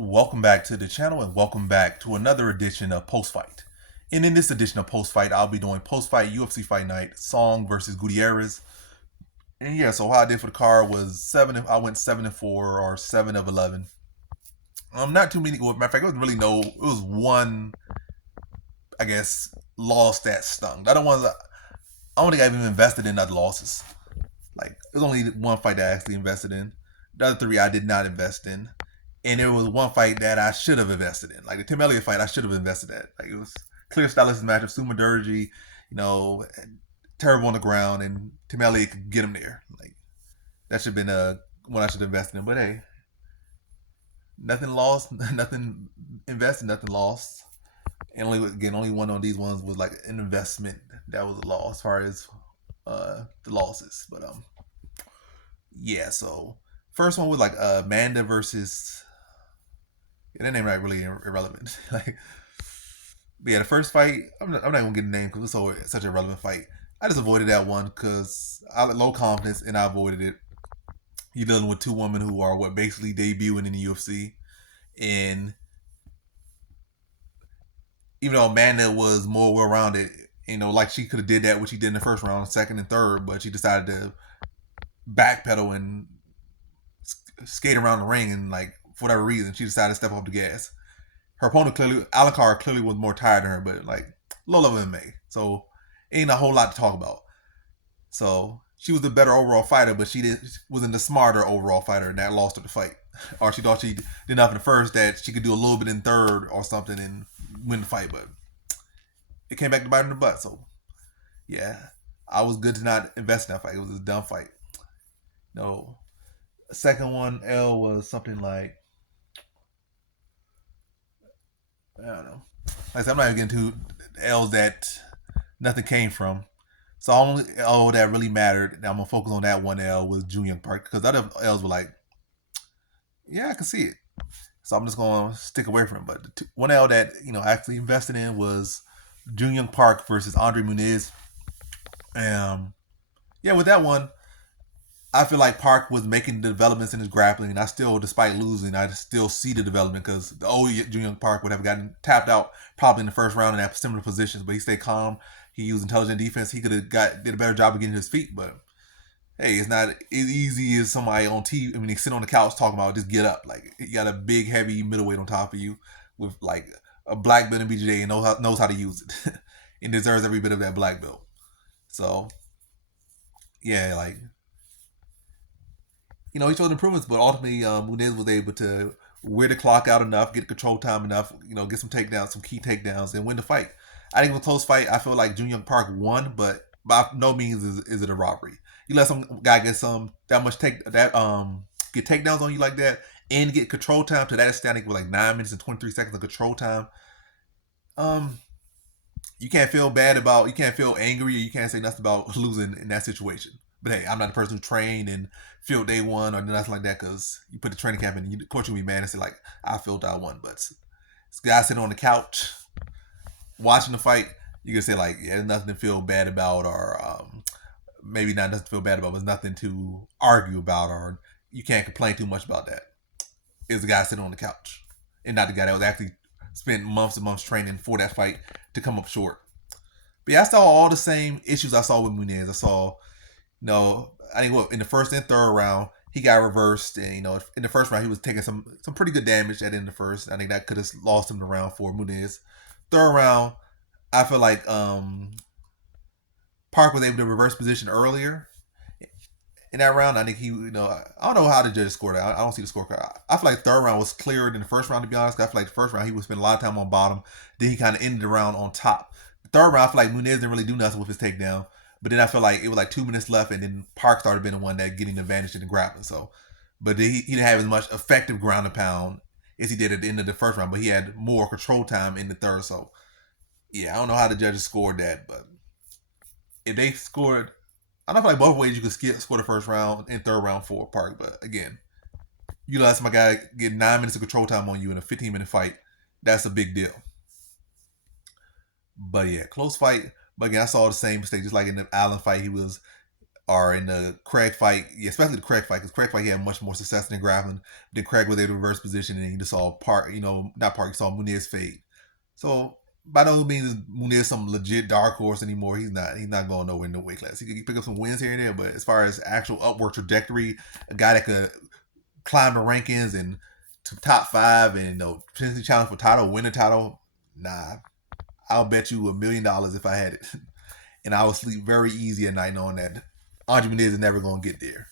Welcome back to the channel and welcome back to another edition of Post Fight. And in this edition of Post Fight, I'll be doing Post Fight UFC Fight Night Song versus Gutierrez. And yeah, so how I did for the card was I went 7-4 or 7 of 11. Not too many. Well, matter of fact, it was really no. It was one, I guess, loss that stung. The other ones, I don't think I even invested in other losses. Like there's only one fight that I actually invested in. The other three I did not invest in. And there was one fight that I should have invested in. Like the Tim Elliott fight, I should have invested in. Like it was clear stylistic match of Suma Durji, terrible on the ground, and Tim Elliott could get him there. Like that should have been one I should have invested in. But hey, nothing lost, nothing invested, nothing lost. And only one on these ones was like an investment that was a loss as far as the losses. But yeah. So first one was like Amanda versus. Yeah, that name not really irrelevant. Like, but yeah, the first fight, I'm not gonna get the name because it's such a relevant fight. I just avoided that one because I had low confidence and I avoided it. You're dealing with two women who are what basically debuting in the UFC, and even though Amanda was more well rounded, like she could have did that what she did in the first round, second and third, but she decided to backpedal and skate around the ring, and like for whatever reason, she decided to step off the gas. Her opponent Alencar clearly was more tired than her, but like low level MMA, so ain't a whole lot to talk about. So she was the better overall fighter, but wasn't the smarter overall fighter, and that lost her the fight. Or she thought she did enough in the first that she could do a little bit in third or something and win the fight, but it came back to bite her in the butt. So yeah, I was good to not invest in that fight. It was a dumb fight. No, the second one L was something like I don't know. Like I said, I'm not even getting to L's that nothing came from. So only L that really mattered, and I'm gonna focus on that one L was Junior Park because other L's were like, yeah, I can see it. So I'm just gonna stick away from it. But one L that I actually invested in was Junior Park versus Andre Muniz. Yeah, with that one, I feel like Park was making the developments in his grappling, and I still, despite losing, I still see the development because the old Junior Park would have gotten tapped out probably in the first round in that similar positions, but he stayed calm. He used intelligent defense. He could have did a better job of getting his feet, but hey, it's not as easy as somebody on TV. I mean, they sit on the couch talking about just get up. Like you got a big, heavy middleweight on top of you with like a black belt in BJJ and knows how to use it and deserves every bit of that black belt. So yeah, like he showed improvements, but ultimately, Muniz was able to wear the clock out enough, get control time enough, get some takedowns, some key takedowns, and win the fight. I think it was a close fight. I feel like Junior Park won, but by no means is it a robbery. You let some guy get get takedowns on you like that and get control time to that extent, with like 9 minutes and 23 seconds of control time. Um, you can't feel angry, or you can't say nothing about losing in that situation. But hey, I'm not the person who trained and feel day one or nothing like that because you put the training camp in, of course you'll be mad and say like, I feel I won. But this guy sitting on the couch watching the fight, you can say like, yeah, there's nothing to feel bad about, or maybe not nothing to feel bad about, but there's nothing to argue about, or you can't complain too much about that. It's the guy sitting on the couch and not the guy that was actually spent months and months training for that fight to come up short. But yeah, I saw all the same issues I saw with Muniz. I saw, I think in the first and third round he got reversed, and in the first round he was taking some pretty good damage at the end of the first. I think that could have lost him the round for Muniz. Third round, I feel like Park was able to reverse position earlier in that round. I think I don't know how the judges scored. I don't see the scorecard. I feel like third round was clearer than the first round, to be honest. I feel like the first round he would spend a lot of time on bottom. Then he kind of ended the round on top. The third round, I feel like Muniz didn't really do nothing with his takedown. But then I feel like it was like 2 minutes left, and then Park started being the one that getting the advantage in the grappling. So, but he didn't have as much effective ground and pound as he did at the end of the first round. But he had more control time in the third. So, yeah, I don't know how the judges scored that, but if they scored, I don't feel like both ways you could score the first round and third round for Park. But again, you let my guy get 9 minutes of control time on you in a 15-minute fight. That's a big deal. But yeah, close fight. But again, I saw the same mistake. Just like in the Allen fight, he was or in the Craig fight, yeah, especially the Craig fight, because Craig fight he had much more success in grappling. Then Craig was able to reverse position, and you just saw Park, not Park, you saw Muniz fade. So by no means is Muniz some legit dark horse anymore. He's not. He's not going nowhere in the weight class. He could pick up some wins here and there, but as far as actual upward trajectory, a guy that could climb the rankings and to top 5 and potentially challenge for title, win the title, nah. I'll bet you $1,000,000 if I had it, and I would sleep very easy at night knowing that Andre Muniz is never going to get there.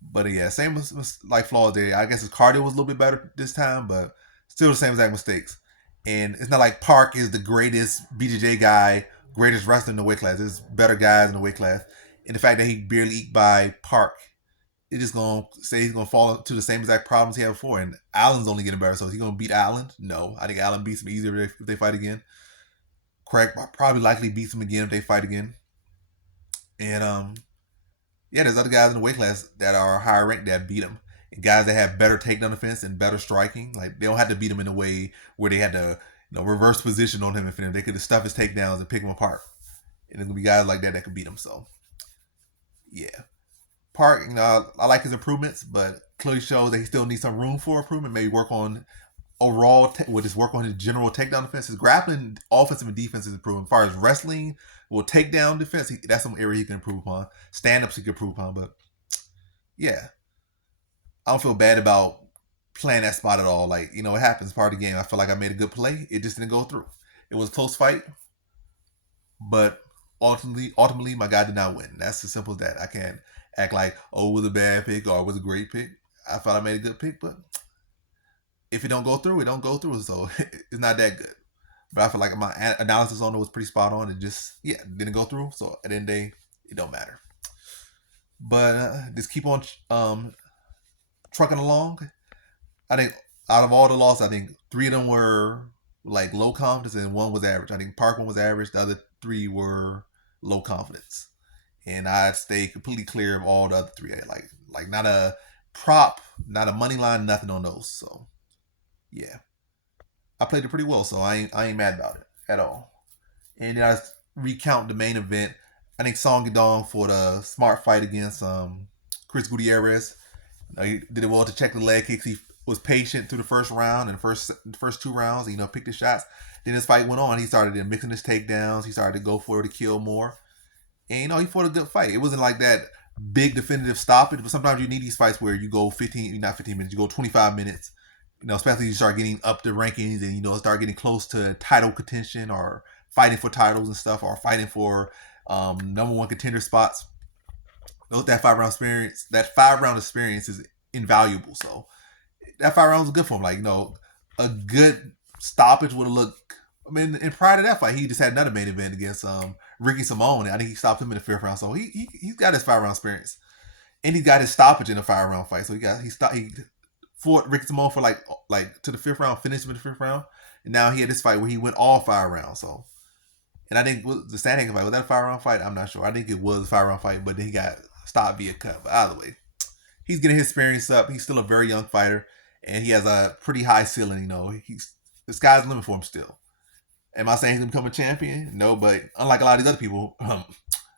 But yeah, same like flaws there. I guess his cardio was a little bit better this time, but still the same exact mistakes. And it's not like Park is the greatest BJJ guy, greatest wrestler in the weight class. There's better guys in the weight class. And the fact that he barely eked by Park, it's just going to say he's going to fall into the same exact problems he had before. And Allen's only getting better. So is he going to beat Allen? No. I think Allen beats him easier if they fight again. Craig probably likely beats him again if they fight again. And yeah, there's other guys in the weight class that are higher ranked that beat him. And guys that have better takedown defense and better striking. Like, they don't have to beat him in a way where they had to reverse position on him and finish. They could just stuff his takedowns and pick him apart. And there's going to be guys like that could beat him. So, yeah. Park, I like his improvements, but clearly shows that he still needs some room for improvement. Maybe work on overall, just work on his general takedown defense. His grappling, offensive, and defense is improving. As far as wrestling, takedown defense, that's some area he can improve upon. Stand-ups he can improve upon, but yeah. I don't feel bad about playing that spot at all. Like, it happens, part of the game. I feel like I made a good play. It just didn't go through. It was a close fight, but ultimately, my guy did not win. That's as simple as that. I can't act like, it was a bad pick or it was a great pick. I thought I made a good pick, but if it don't go through, it don't go through. So it's not that good. But I feel like my analysis on it was pretty spot on. It just, didn't go through. So at the end of the day, it don't matter. But just keep on trucking along. I think out of all the losses, I think 3 of them were like low confidence and 1 was average. I think Park 1 was average. The other 3 were low confidence. And I'd stay completely clear of all the other 3. Like not a prop, not a money line, nothing on those. So yeah, I played it pretty well, so I ain't mad about it at all. And then I recount the main event. I think Song Yadong for the smart fight against Chris Gutierrez. He did it well to check the leg kicks. He was patient through the first round and the first 2 rounds. Picked his shots. Then his fight went on. He started mixing his takedowns. He started to go for it to kill more. And he fought a good fight. It wasn't like that big definitive stoppage, but sometimes you need these fights where you go not 15 minutes, you go 25 minutes. Especially you start getting up the rankings and start getting close to title contention or fighting for titles and stuff, or fighting for number 1 contender spots. That 5-round experience is invaluable. So that 5 rounds was good for him. Like, a good stoppage would have looked. I mean, and prior to that fight, he just had another main event against Ricky Simone. I think he stopped him in the 5th round. So he's got his 5-round experience, and he got his stoppage in a 5-round fight. So he fought Ricky Simone for like to the 5th round, finished him in the 5th round, and now he had this fight where he went all 5 rounds. So, and I think the Sandhagen fight, was that a 5-round fight? I'm not sure. I think it was a 5-round fight, but then he got stopped via cut. But either way, he's getting his experience up. He's still a very young fighter, and he has a pretty high ceiling. The sky's the limit for him still. Am I saying he's gonna become a champion? No, but unlike a lot of these other people,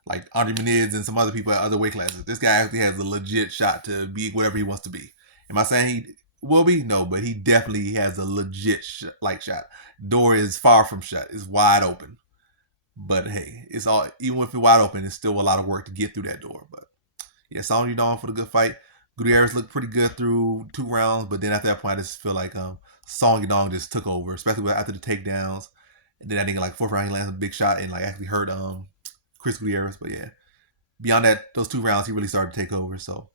like Andre Muniz and some other people at other weight classes, this guy actually has a legit shot to be whatever he wants to be. Am I saying he will be? No, but he definitely has a legit shot. Door is far from shut. It's wide open. But hey, it's all, even if it's wide open, it's still a lot of work to get through that door. But yeah, Song Yadong for the good fight. Gutierrez looked pretty good through 2 rounds, but then after that point, I just feel like Song Yadong just took over, especially after the takedowns. And then I think like 4th round he lands a big shot and like actually hurt Chris Gutierrez. But yeah, beyond that, those 2 rounds he really started to take over. So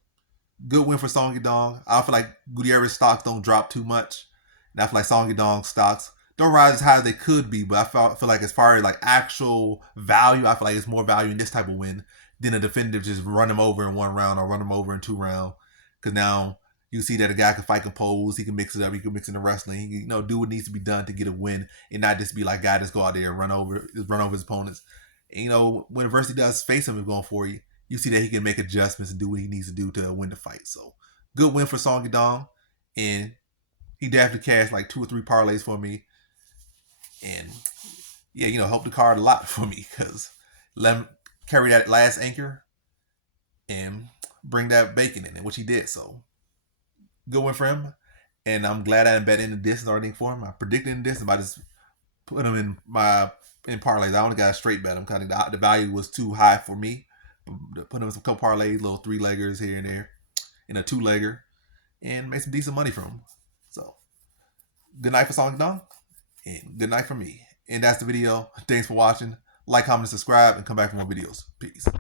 good win for Song Yadong. I feel like Gutierrez stocks don't drop too much, and I feel like Song Yadong stocks don't rise as high as they could be. But I feel like as far as like actual value, I feel like it's more value in this type of win than a definitive just run him over in 1 round or run him over in 2 rounds. Because now you see that a guy can fight compose, he can mix it up, he can mix in the wrestling, he can do what needs to be done to get a win, and not just be like guy just go out there and run over his opponents. And, when adversity does face him and going for you, you see that he can make adjustments and do what he needs to do to win the fight. So good win for Song Yadong, and he definitely cashed like 2 or 3 parlays for me, and yeah, helped the card a lot for me because let him carry that last anchor. and bring that bacon in it, which he did. So good one for him. And I'm glad I didn't bet in the distance or anything for him. I predicted in the distance, I just put him in parlays. I only got a straight bet. I'm kind of the value was too high for me. Put him in some couple parlays, little 3-leggers here and there, and a 2-legger, and made some decent money from him. So good night for Song Dong, and good night for me. And that's the video. Thanks for watching. Like, comment, and subscribe, and come back for more videos. Peace.